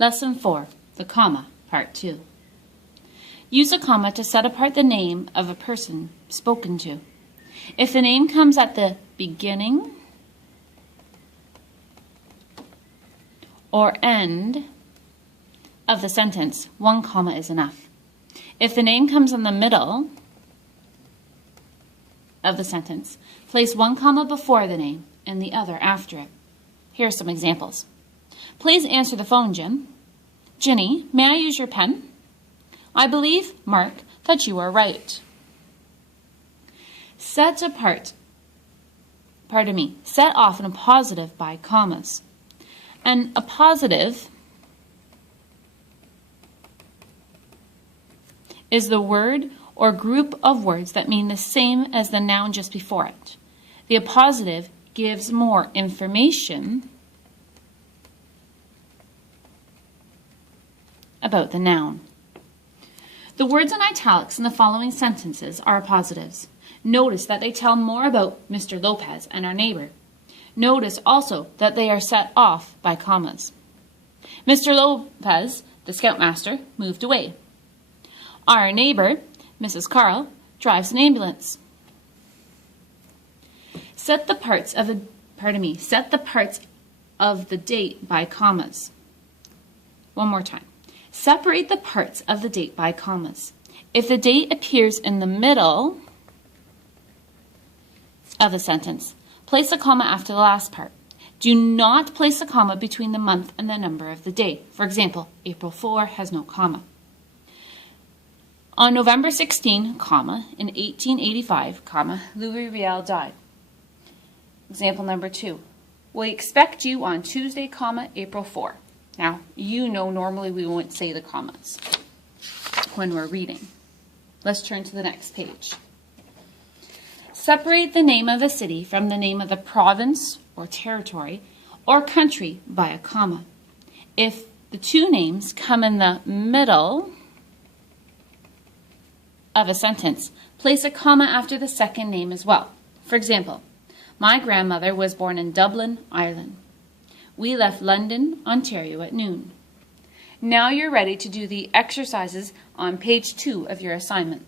Lesson 4, the comma, Part 2. Use a comma to set apart the name of a person spoken to. If the name comes at the beginning or end of the sentence, one comma is enough. If the name comes in the middle of the sentence, place one comma before the name and the other after it. Here are some examples. Please answer the phone, Jim. Ginny, may I use your pen? I believe, Mark, that you are right. Set off an appositive by commas. An appositive is the word or group of words that mean the same as the noun just before it. The appositive gives more information about the noun. The words in italics in the following sentences are appositives. Notice that they tell more about Mr. Lopez and our neighbor. Notice also that they are set off by commas. Mr. Lopez, the scoutmaster, moved away. Our neighbor, Mrs. Carl, drives an ambulance. Set the parts of the date by commas. One more time. Separate the parts of the date by commas. If the date appears in the middle of the sentence, place a comma after the last part. Do not place a comma between the month and the number of the day. For example, April 4 has no comma. On November 16, comma, in 1885, comma, Louis Riel died. Example number 2. We expect you on Tuesday, comma, April 4. Now, you know normally we won't say the commas when we're reading. Let's turn to the next page. Separate the name of the city from the name of the province or territory or country by a comma. If the two names come in the middle of a sentence, place a comma after the second name as well. For example, my grandmother was born in Dublin, Ireland. We left London, Ontario at noon. Now you're ready to do the exercises on page 2 of your assignment.